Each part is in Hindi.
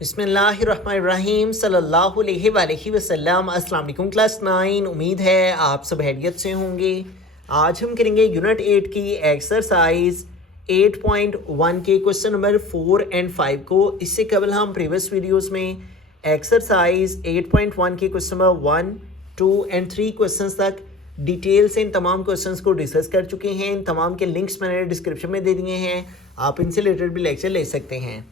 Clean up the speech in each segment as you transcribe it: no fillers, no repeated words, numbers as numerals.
बिस्मिल्लाहिर्रहमानिर्रहीम सल्लल्लाहु अलैहि वसल्लम। अस्सलाम वालेकुम क्लास 9। उम्मीद है आप सब हैरियत से होंगे। आज हम करेंगे यूनिट 8 की एक्सरसाइज 8.1 के क्वेश्चन नंबर 4 एंड 5 को। इससे कबल हम प्रीवियस वीडियोस में एक्सरसाइज 8.1 के क्वेश्चन नंबर 1, 2 एंड 3 क्वेश्चंस तक डिटेल से इन तमाम क्वेश्चंस को डिस्कस कर चुके हैं। इन तमाम के लिंक्स मैंने डिस्क्रिप्शन में दे दिए हैं, आप इनसे रिलेटेड भी लेक्चर ले सकते हैं।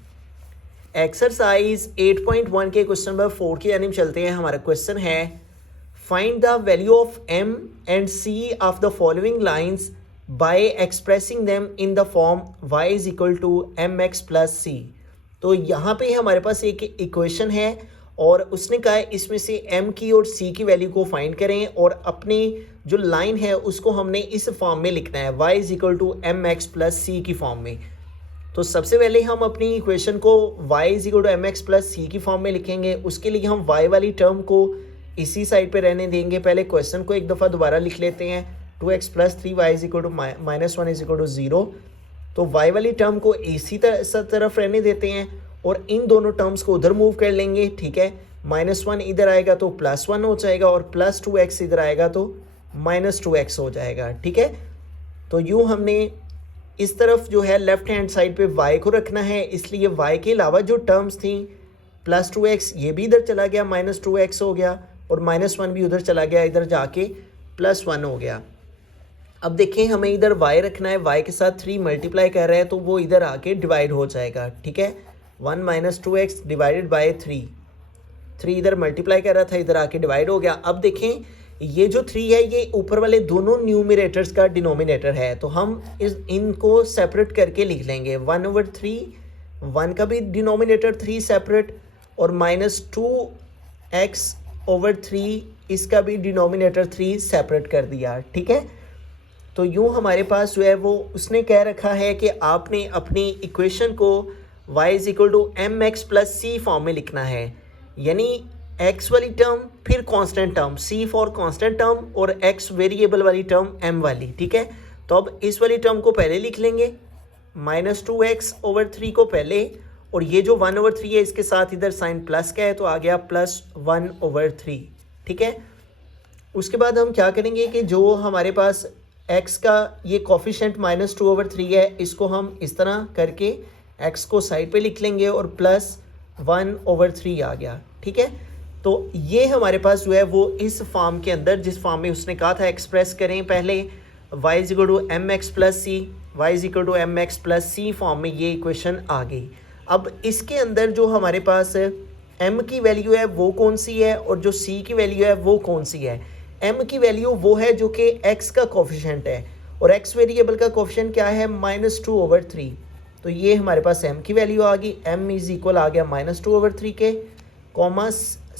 एक्सरसाइज 8.1 के क्वेश्चन नंबर 4 की यानी चलते हैं। हमारा क्वेश्चन है find the value of m and c of the following lines by expressing them in the form y is equal to mx plus c। तो यहाँ पे हमारे पास एक इक्वेशन है और उसने कहा है इसमें से m की और c की वैल्यू को फाइंड करें और अपनी जो लाइन है उसको हमने इस फॉर्म में लिखना है, y is equal to mx plus c की फॉर्म में। तो सबसे पहले हम अपनी इक्वेशन को y is equal to mx plus c की फॉर्म में लिखेंगे। उसके लिए हम y वाली टर्म को इसी साइड पे रहने देंगे। पहले क्वेश्चन को एक दफ़ा दोबारा लिख लेते हैं। 2x plus 3y is equal to -1 is equal to 0। तो y वाली टर्म को इसी तरफ रहने देते हैं और इन दोनों टर्म्स को उधर मूव कर लेंगे। ठीक है, -1 इधर आएगा तो +1 हो जाएगा और प्लस 2x इधर आएगा तो -2x हो जाएगा। ठीक है, तो यूँ हमने इस तरफ जो है लेफ्ट हैंड साइड पे y को रखना है, इसलिए y के अलावा जो टर्म्स थी +2x ये भी इधर चला गया, -2x हो गया और -1 भी उधर चला गया, इधर जाके +1 हो गया। अब देखें हमें इधर y रखना है, y के साथ 3 मल्टीप्लाई कर रहे हैं तो वो इधर आके डिवाइड हो जाएगा। ठीक है, 1 - 2x डिवाइडेड बाई 3 इधर मल्टीप्लाई कर रहा था, इधर आके डिवाइड हो गया। अब देखें ये जो 3 है ये ऊपर वाले दोनों न्यूमरेटर्स का डिनोमिनेटर है, तो हम इनको सेपरेट करके लिख लेंगे। 1/3, 1 का भी डिनोमिनेटर 3 सेपरेट और -2x/3 इसका भी डिनोमिनेटर 3 सेपरेट कर दिया। ठीक है, तो यूँ हमारे पास जो है वो उसने कह रखा है कि आपने अपनी इक्वेशन को y is equal to mx plus c form में लिखना है, यानी x वाली टर्म फिर constant term c for constant term और x वेरिएबल वाली टर्म m वाली। ठीक है, तो अब इस वाली टर्म को पहले लिख लेंगे, -2x/3 को पहले, और ये जो 1/3 है इसके साथ इधर साइन प्लस का है तो आ गया +1/3। ठीक है, उसके बाद हम क्या करेंगे कि जो हमारे पास x का ये कोफिशिएंट -2/3 है इसको हम इस तरह करके x को साइड पे लिख लेंगे और +1/3 आ गया। ठीक है, तो ये हमारे पास जो है वो इस फॉर्म के अंदर, जिस फॉर्म में उसने कहा था एक्सप्रेस करें पहले y is equal to mx plus c, y is equal to mx plus c form में ये इक्वेशन आ गई। अब इसके अंदर जो हमारे पास m की वैल्यू है वो कौन सी है और जो c की वैल्यू है वो कौन सी है। m की वैल्यू वो है जो कि x का कोफिशिएंट है और x वेरिएबल का कोफिशिएंट क्या है, -2/3। तो ये हमारे पास m की वैल्यू आ गई, m इज इक्वल आ गया -2/3 के, कॉमा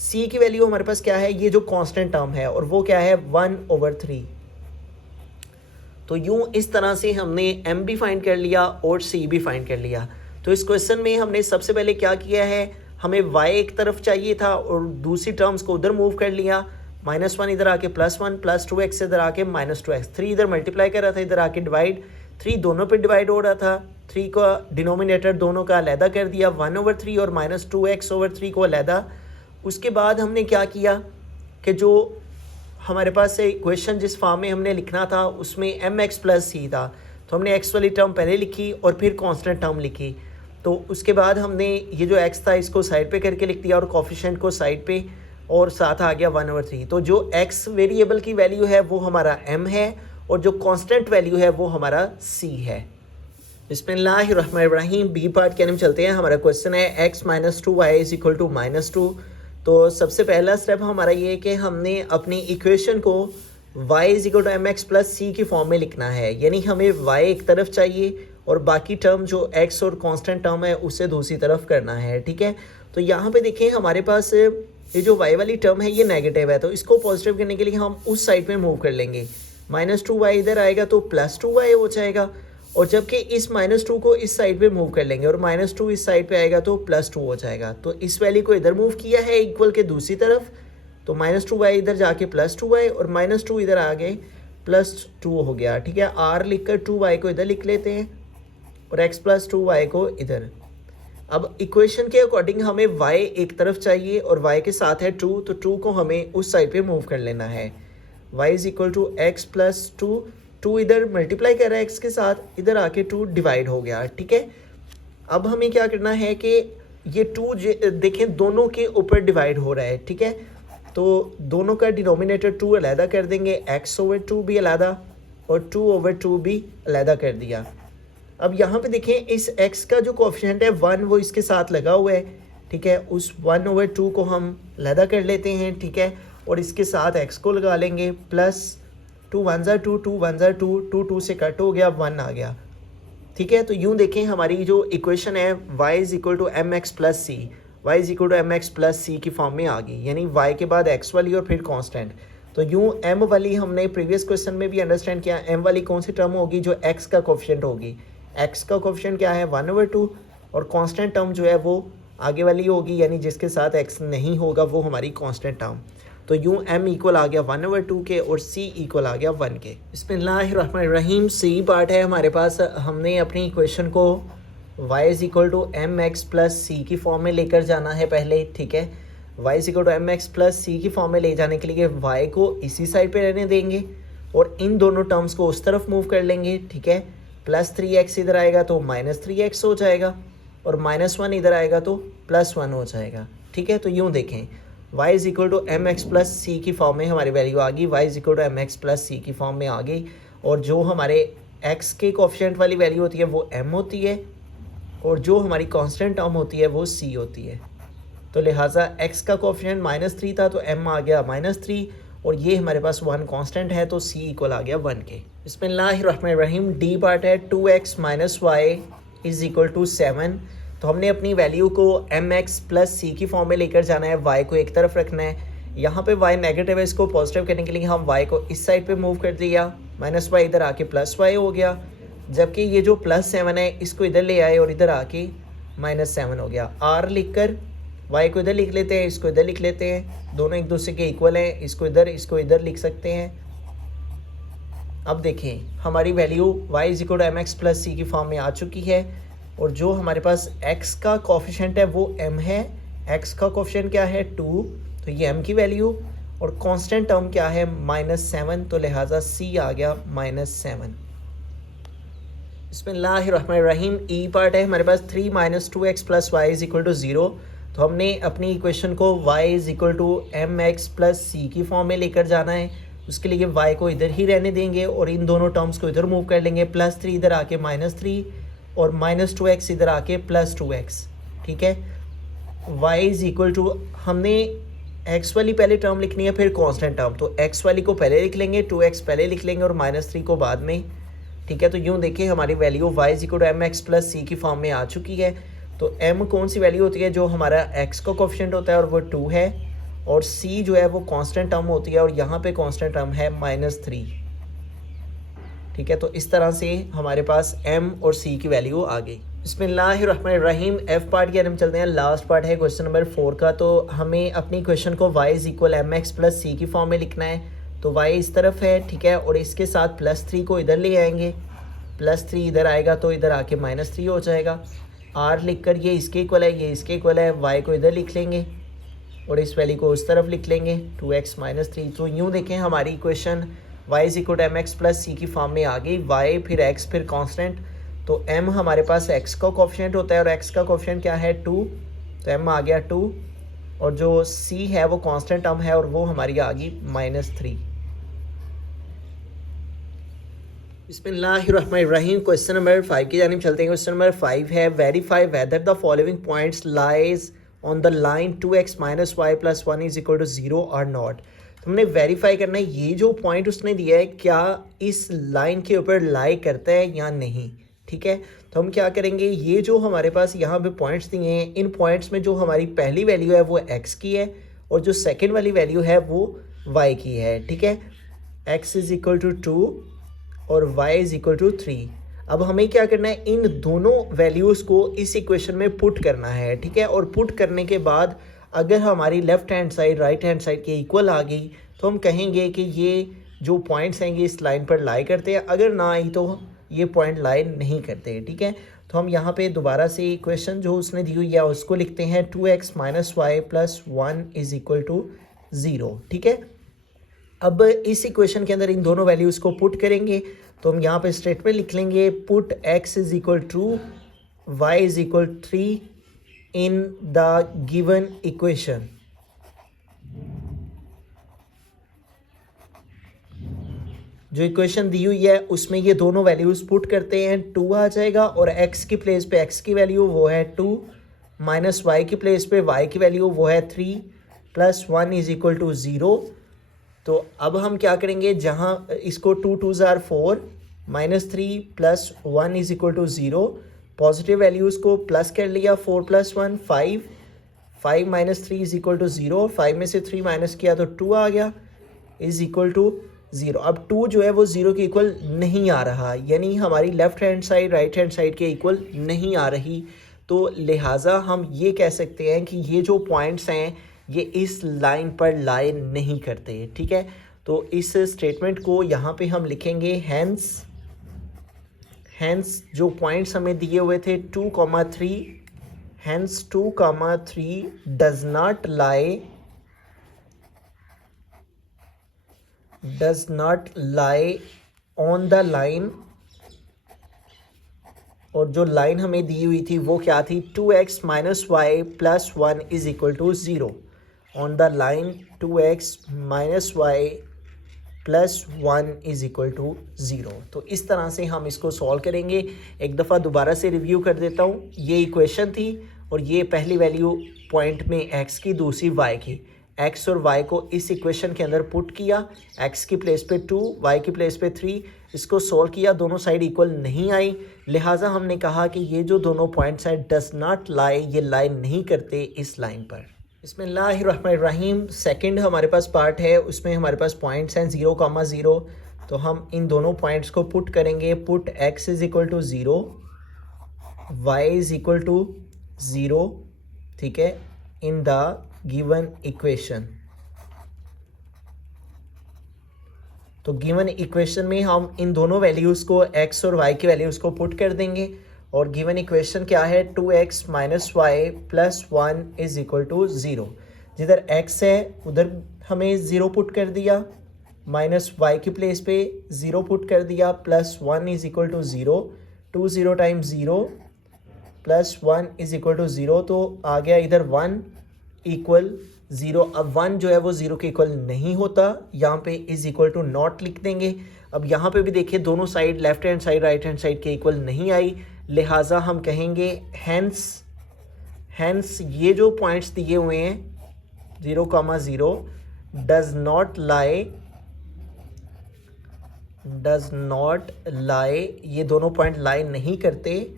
c की वैल्यू हमारे पास क्या है, ये जो कांस्टेंट टर्म है और वो क्या है 1/3। तो यूं इस तरह से हमने m भी फाइंड कर लिया और c भी फाइंड कर लिया। तो इस क्वेश्चन में हमने सबसे पहले क्या किया है, हमें y एक तरफ चाहिए था और दूसरी टर्म्स को उधर मूव कर लिया, -1 इधर आके +1, +2x इधर आके -2x, 3 इधर मल्टीप्लाई कर रहा था, इधर आके डिवाइड, 3 दोनों पे डिवाइड हो रहा था, 3 का डिनोमिनेटर दोनों का अलहदा कर दिया, 1/3 और -2x/3 को अलहदा। उसके बाद हमने क्या किया कि जो हमारे पास से इक्वेशन जिस फॉर्म में हमने लिखना था उसमें mx प्लस c था, तो हमने x वाली टर्म पहले लिखी और फिर कांस्टेंट टर्म लिखी। तो उसके बाद हमने ये जो x था इसको साइड पे करके लिख दिया और कोफिशिएंट को साइड पे, और साथ आ गया 1/3। तो जो x वेरिएबल की वैल्यू है वो हमारा m है और जो कांस्टेंट वैल्यू है वो हमारा c है। बिस्मिल्लाहिर्रहमानिर्रहीम, बी पार्ट के अंदर चलते हैं। हमारा क्वेश्चन है x - 2y is equal to -2। तो सबसे पहला स्टेप हमारा ये है कि हमने अपनी इक्वेशन को y is equal to mx plus c की फॉर्म में लिखना है, यानी हमें y एक तरफ चाहिए और बाकी टर्म जो x और कांस्टेंट टर्म है उसे दूसरी तरफ करना है। ठीक है, तो यहाँ पे देखें हमारे पास ये जो y वाली टर्म है ये नेगेटिव है, तो इसको पॉजिटिव करने के लिए हम उस साइड पे मूव कर लेंगे, -2y इधर आएगा तो +2y हो जाएगा, और जबकि इस -2 को इस साइड पे मूव कर लेंगे और -2 इस साइड पे आएगा तो +2 हो जाएगा। तो इस वैल्यू को इधर मूव किया है इक्वल के दूसरी तरफ, तो -2y इधर जाके +2y और -2 इधर आ गए +2 हो गया। ठीक है, r लिख कर 2y को इधर लिख लेते हैं और x + 2y को इधर। अब इक्वेशन के अकॉर्डिंग हमें y एक तरफ चाहिए और y के साथ है 2, तो 2 को हमें उस साइड पे मूव कर लेना है। y is equal to x plus 2 इधर मल्टीप्लाई कर रहा है x के साथ, इधर आके 2 डिवाइड हो गया, ठीक है। अब हमें क्या करना है कि ये 2 देखें दोनों के ऊपर डिवाइड हो रहा है, ठीक है। तो दोनों का डिनोमिनेटर 2 अलहदा कर देंगे, x/2 भी अलहदा और 2/2 भी अलहदा कर दिया। अब यहाँ पे देखें इस x का जो कोफिशिएंट है 1 वो इसके साथ लगा हुआ है, ठीक है। उस 1/2 को हम अलहदा कर लेते हैं, ठीक है, और इसके साथ x को लगा लेंगे प्लस 2 1 ज़ा 2 2 1 ज़ा 2 2 2 से कट हो गया, 1 आ गया, ठीक है। तो यूँ देखें हमारी जो इक्वेशन है y is equal to m x plus c, y is equal to m x plus c की फॉर्म में आ गई, यानी y के बाद x वाली और फिर कांस्टेंट। तो यूँ m वाली हमने प्रीवियस क्वेश्चन में भी अंडरस्टैंड किया, m वाली कौन सी टर्म होगी, जो x का कोफिशिएंट होगी। x का कोफिशिएंट क्या है 1/2 और कांस्टेंट टर्म जो है वो आगे वाली होगी, यानी जिसके साथ x नहीं होगा वो हमारी कांस्टेंट टर्म। तो यूँ m इक्वल आ गया 1/2 के और c इक्वल आ गया 1 के। बिस्मिल्लाहिर्रहमानिर्रहीम, सी पार्ट है हमारे पास। हमने अपनी इक्वेशन को y is equal to m x plus c की फॉर्म में लेकर जाना है पहले, ठीक है। y is equal to m x plus c की फॉर्म में ले जाने के लिए y को इसी साइड पे रहने देंगे और इन दोनों टर्म्स को उस तरफ मूव कर लेंगे, ठीक है। प्लस 3x इधर आएगा तो माइनस 3x हो जाएगा और -1 इधर आएगा तो +1 हो जाएगा, ठीक है। तो यूँ देखें y is equal to m x plus c की फॉर्म में हमारी वैल्यू आ गई, y is equal to m x plus c की फॉर्म में आ गई, और जो हमारे x के कोफिशिएंट वाली वैल्यू होती है वो m होती है और जो हमारी कांस्टेंट टर्म होती है वो c होती है। तो लिहाजा x का कोफिशिएंट -3 था तो m आ गया -3 और ये हमारे पास 1 कांस्टेंट है तो c इक्वल आ गया 1 के। बिस्मिल्लाहिर्रहमानिर्रहीम, डी पार्ट है 2x minus y is equal to 7। तो हमने अपनी वैल्यू को एम एक्स प्लस सी की फॉर्म में लेकर जाना है, y को एक तरफ रखना है। यहाँ पे y नेगेटिव है, इसको पॉजिटिव करने के लिए हम y को इस साइड पे मूव कर दिया, -y इधर आके +y हो गया, जबकि ये जो +7 है इसको इधर ले आए और इधर आके -7 हो गया। r लिख कर y को इधर लिख लेते हैं, इसको इधर लिख लेते हैं, दोनों एक दूसरे के इक्वल हैं, इसको इधर लिख सकते हैं। अब देखें हमारी value y is equal to m x plus c की फॉर्म में आ चुकी है और जो हमारे पास x का कोफिशिएंट है वो m है, x का कोफिशिएंट क्या है 2, तो ये m की वैल्यू, और कांस्टेंट टर्म क्या है -7, तो लिहाजा c आ गया -7। बिस्मिल्लाहिर्रहमानिर्रहीम, ई पार्ट है हमारे पास 3 - 2x plus y is equal to 0। तो हमने अपनी इक्वेशन को y is equal to m x plus c की फॉर्म में लेकर जाना है। उसके लिए y को इधर ही रहने देंगे और इन दोनों टर्म्स को इधर मूव कर लेंगे, +3 इधर आके -3 और -2x इधर आके +2x, ठीक है। y इज इक्वल टू, हमने x वाली पहले टर्म लिखनी है फिर कांस्टेंट टर्म, तो x वाली को पहले लिख लेंगे, 2x पहले लिख लेंगे और -3 को बाद में, ठीक है। तो यूँ देखिए हमारी value y is equal to m x plus c की फॉर्म में आ चुकी है। तो m कौन सी वैल्यू होती है, जो हमारा x का कोफिशिएंट होता है और वो 2 है, और c जो है वो कांस्टेंट टर्म होती है और यहाँ पे कांस्टेंट टर्म है -3, ठीक है। तो इस तरह से हमारे पास m और c की वैल्यू आ गई। बिस्मिल्लाहिर्रहमानिर्रहीम, f पार्ट की हम चलते हैं, लास्ट पार्ट है क्वेश्चन नंबर 4 का। तो हमें अपनी क्वेश्चन को y is equal m x plus c की फॉर्म में लिखना है। तो y इस तरफ है, ठीक है, और इसके साथ +3 को इधर ले आएंगे, +3 इधर आएगा तो इधर आके -3 हो जाएगा। r लिख कर ये इसके इक्वल है, ये इसके इक्वल है, y को इधर लिख लेंगे और इस वैल्यू को उस तरफ लिख लेंगे 2x -3। तो यूँ देखें हमारी equation y is equal to m x plus c की फॉर्म में आ गई, y फिर x फिर कांस्टेंट। तो m हमारे पास x का कोफिशिएंट होता है और x का कोफिशिएंट क्या है 2, तो m आ गया 2, और जो c है वो कांस्टेंट टर्म है और वो हमारी आ गई -3। बिस्मिल्लाहिर्रहमानिर्रहीम, क्वेश्चन नंबर 5 की जानिब चलते हैं। क्वेश्चन नंबर 5 है, verify whether the following points lies on the line 2x minus y plus 1 is equal to 0 और नॉट। तो हमने वेरीफाई करना है ये जो पॉइंट उसने दिया है क्या इस लाइन के ऊपर लाई करता है या नहीं, ठीक है। तो हम क्या करेंगे, ये जो हमारे पास यहाँ पे पॉइंट्स दिए हैं, इन पॉइंट्स में जो हमारी पहली वैल्यू है वो x की है और जो सेकंड वाली वैल्यू है वो y की है, ठीक है। x इज इक्वल टू 2 और y इज इक्वल टू 3। अब हमें क्या करना है, इन दोनों वैल्यूज़ को इस इक्वेशन में पुट करना है, ठीक है। और पुट करने के बाद अगर हमारी left hand side right hand side के इक्वल आ गई तो हम कहेंगे कि ये जो पॉइंट्स हैं ये इस लाइन पर लाई करते हैं, अगर ना आई तो ये पॉइंट लाई नहीं करते, ठीक है। तो हम यहाँ पे दोबारा से इक्वेशन जो उसने दी हुई है उसको लिखते हैं 2x minus y plus 1 is equal to 0। ठीक है, अब इस इक्वेशन के अंदर इन दोनों वैल्यूज़ को पुट करेंगे तो हम यहाँ पे स्टेटमेंट लिख लेंगे put x is equal to y is equal 3 in the given equation. जो इक्वेशन दी हुई है उसमें ये दोनों वैल्यूज़ पुट करते हैं, 2 आ जाएगा और x की प्लेस पे x की वैल्यू वो है 2 माइनस y की प्लेस पे y की वैल्यू वो है 3 प्लस 1 इज इक्वल टू 0। तो अब हम क्या करेंगे, जहाँ इसको 2 2 ज़ार 4 minus 3 plus 1 is equal to 0, positive values को प्लस कर लिया, 4 plus 1 5, 5 minus 3 is equal to 0, 5 में से 3 माइनस किया तो 2 आ गया इज इक्वल टू 0। अब 2 जो है वो 0 के इक्वल नहीं आ रहा, यानी हमारी left hand side right hand side के इक्वल नहीं आ रही। तो लिहाजा हम ये कह सकते हैं कि ये जो पॉइंट्स हैं ये इस लाइन पर लाई नहीं करते। ठीक है, तो इस स्टेटमेंट को यहाँ पे हम लिखेंगे हैंस जो पॉइंट्स हमें दिए हुए थे 2,3, hence 2,3 does not lie on the line, और जो लाइन हमें दी हुई थी वो क्या थी, 2x minus y plus 1 is equal to 0, on the line 2x minus y plus 1 is equal to 0। तो इस तरह से हम इसको सॉल्व करेंगे। एक दफ़ा दोबारा से रिव्यू कर देता हूँ। ये इक्वेशन थी और ये पहली वैल्यू पॉइंट में x की, दूसरी y की। x और y को इस इक्वेशन के अंदर पुट किया, x की प्लेस पे 2, y की प्लेस पे 3, इसको सॉल्व किया, दोनों साइड इक्वल नहीं आई, लिहाजा हमने कहा कि ये जो दोनों पॉइंट्स हैं डज नॉट लाई, ये लाई नहीं करते इस लाइन पर। बिस्मिल्लाहिर्रहमानिर्रहीम। सेकंड हमारे पास पार्ट है, उसमें हमारे पास पॉइंट्स हैं 0,0, तो हम इन दोनों पॉइंट्स को पुट करेंगे। Put x is equal to 0, y is equal to 0, ठीक है, इन द गिवन इक्वेशन। तो गिवन इक्वेशन में हम इन दोनों वैल्यूज़ को x और y की वैल्यूज़ को पुट कर देंगे और गिवन इक्वेशन क्या है, 2x minus y plus 1 is equal to 0। जिधर x है उधर हमें 0 पुट कर दिया, माइनस y की प्लेस पे 0 पुट कर दिया, plus 1 is equal to 0, 2 0 times 0 plus 1 is equal to 0, तो आ गया इधर 1 इक्वल 0। अब 1 जो है वो 0 के इक्वल नहीं होता, यहाँ पे इज इक्वल टू नॉट लिख देंगे। अब यहाँ पे भी देखिए दोनों side left hand side right hand side के इक्वल नहीं आई, लिहाजा हम कहेंगे हैंस ये जो पॉइंट्स दिए हुए हैं 0,0 डज नॉट लाई, ये दोनों पॉइंट लाई नहीं करते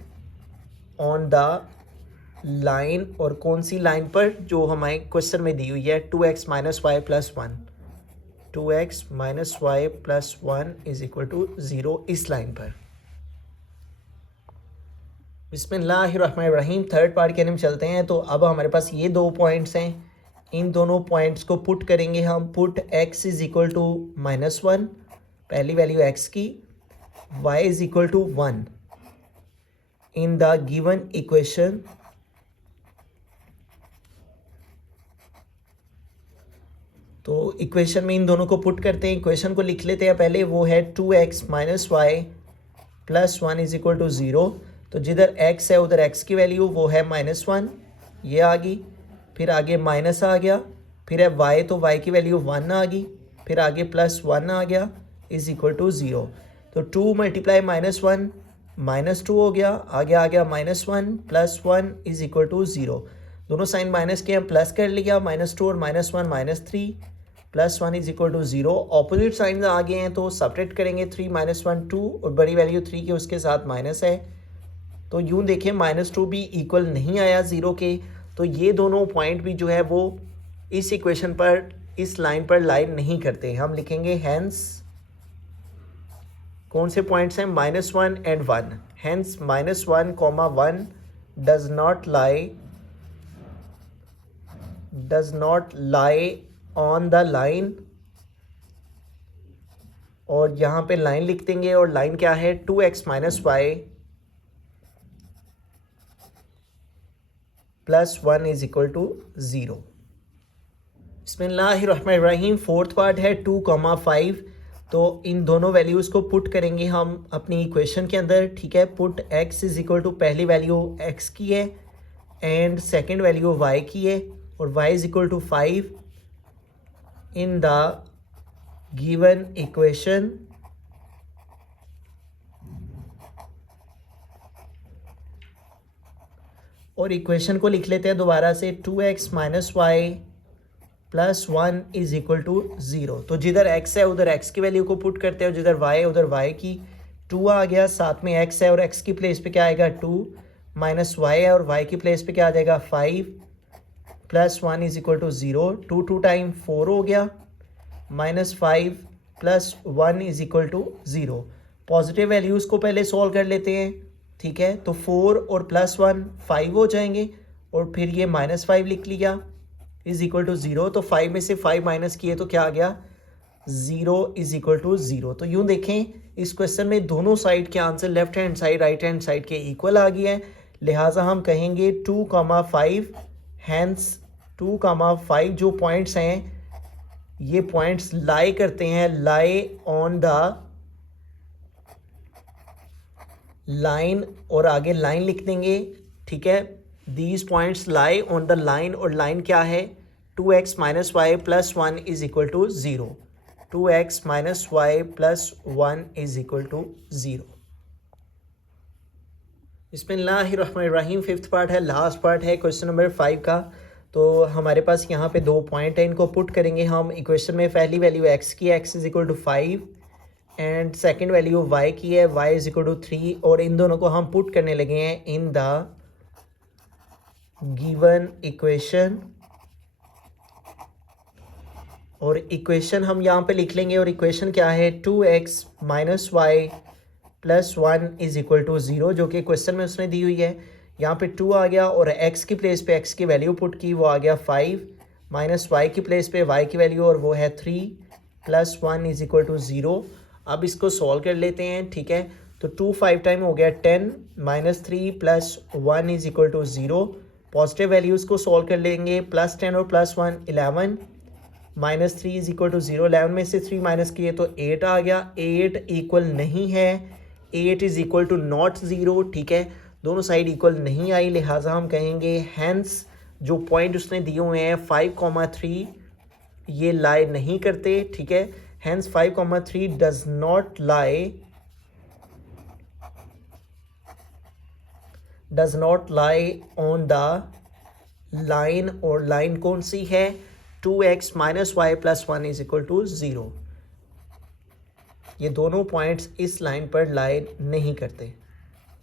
ऑन द लाइन, और कौन सी लाइन पर, जो हमारे क्वेश्चन में दी हुई है 2x minus y plus 1, 2x minus y plus 1 is equal to 0, इस लाइन पर। बिस्मिल्लाहिर्रहमानिर्रहीम। थर्ड पार्ट के हम चलते हैं। तो अब हमारे पास ये दो पॉइंट्स हैं, इन दोनों पॉइंट्स को पुट करेंगे हम। Put x is equal to -1, पहली वैल्यू x की, y is equal to 1 in the given equation. तो इक्वेशन में इन दोनों को पुट करते हैं, इक्वेशन को लिख लेते हैं पहले। वो है 2x minus y plus 1 is equal to 0। तो जिधर x है उधर x की वैल्यू वो है -1, ये आ गई, फिर आगे माइनस आ गया, फिर है y, तो y की वैल्यू 1 आ गई, फिर आगे +1 आ गया इज इक्वल टू 0। तो 2 मल्टीप्लाई -1 -2 हो गया, आगे आ गया -1 +1 इज इक्वल टू 0। दोनों साइन माइनस के हम प्लस कर लिया, -2 और -1 -3, +1 is equal to 0। Opposite sign आ गए हैं तो सब्ट्रैक्ट करेंगे, 3 -1 2, और बड़ी वैल्यू 3 के उसके साथ माइनस है, तो यूँ देखें -2 भी इक्वल नहीं आया 0 के। तो ये दोनों पॉइंट भी जो है वो इस इक्वेशन पर, इस लाइन पर लाइन नहीं करते। हम लिखेंगे हैंस, कौन से पॉइंट्स हैं, -1 and 1, hence -1, 1 does not lie on the line, और यहाँ पे लाइन लिख देंगे, और लाइन क्या है 2x minus y plus 1 is equal to 0। बिस्मिल्लाहिर्रहमानिर्रहीम। फोर्थ पार्ट है 2,5। तो इन दोनों वैल्यूज़ को पुट करेंगे हम अपनी इक्वेशन के अंदर, ठीक है। Put x is equal to पहली वैल्यू x की है एंड सेकंड वैल्यू y की है और y is equal to 5 in the given equation और इक्वेशन को लिख लेते हैं दोबारा से 2x minus y plus 1 is equal to 0। तो जिधर x है उधर x की वैल्यू को पुट करते हैं और जिधर y है उधर y की। 2 आ गया, साथ में x है और x की प्लेस पे क्या आएगा 2, माइनस y है और y की प्लेस पे क्या आ जाएगा 5 plus 1 is equal to 0। 2 time 4 हो गया, minus 5 plus 1 is equal to 0। Positive values को पहले सॉल्व कर लेते हैं, ठीक है। तो 4 और प्लस 1 5 हो जाएंगे और फिर ये माइनस 5 लिख लिया इज इक्वल टू 0। तो 5 में से 5 माइनस किए तो क्या आ गया 0 इज इक्वल टू 0। तो यूँ देखें इस क्वेश्चन में दोनों साइड के answer left hand side right hand side के इक्वल आ गए हैं, लिहाजा हम कहेंगे 2,5 हैंस 2,5 जो पॉइंट्स हैं ये पॉइंट्स लाई करते हैं, लाई ऑन द लाइन और आगे लाइन लिख देंगे, ठीक है। These points lie on the line और लाइन क्या है 2x minus y plus 1 is equal to 0। 2x minus y plus 1 is equal to 0। बिस्मिल्लाहिर्रहमानिर्रहीम। फिफ्थ पार्ट है, लास्ट पार्ट है क्वेश्चन नंबर 5 का। तो हमारे पास यहाँ पे 2 पॉइंट हैं, इनको पुट करेंगे हम इक्वेशन में। पहली वैल्यू x की, x is equal to 5 and second value y की है, y इज इक्वल टू 3 और इन दोनों को हम पुट करने लगे हैं इन द गिवन इक्वेशन। और इक्वेशन हम यहाँ पे लिख लेंगे और इक्वेशन क्या है 2x minus y plus 1 is equal to 0 जो कि क्वेश्चन में उसने दी हुई है। यहाँ पे 2 आ गया और x की प्लेस पे x की वैल्यू पुट की, वो आ गया 5 माइनस y की प्लेस पे y की वैल्यू और वो है 3 प्लस 1 इज इक्वल टू 0। अब इसको सॉल्व कर लेते हैं, ठीक है। तो 2 5 टाइम हो गया 10 minus 3 plus 1 is equal to 0। Positive values को सॉल्व कर लेंगे, प्लस 10 और plus 1 11 minus 3 is equal to 0। 11 में से 3 माइनस किए तो 8 आ गया। 8 इक्वल नहीं है, 8 इज इक्वल टू नॉट 0, ठीक है। दोनों साइड इक्वल नहीं आई, लिहाजा हम कहेंगे हैंस जो पॉइंट उसने दिए हुए हैं 5,3 ये लाई नहीं करते, ठीक है। Hence 5,3 does not lie on the line और लाइन कौन सी है 2x minus y plus 1 is equal to 0। ये दोनों पॉइंट्स इस लाइन पर लाई नहीं करते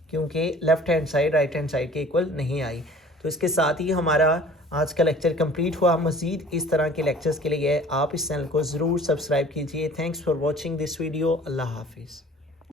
क्योंकि left hand side right hand side के इक्वल नहीं आई। तो इसके साथ ही हमारा आज का लेक्चर कंप्लीट हुआ। मज़ीद इस तरह के लेक्चर्स के लिए आप इस चैनल को ज़रूर सब्सक्राइब कीजिए। Thanks for watching this video. अल्लाह हाफिज़।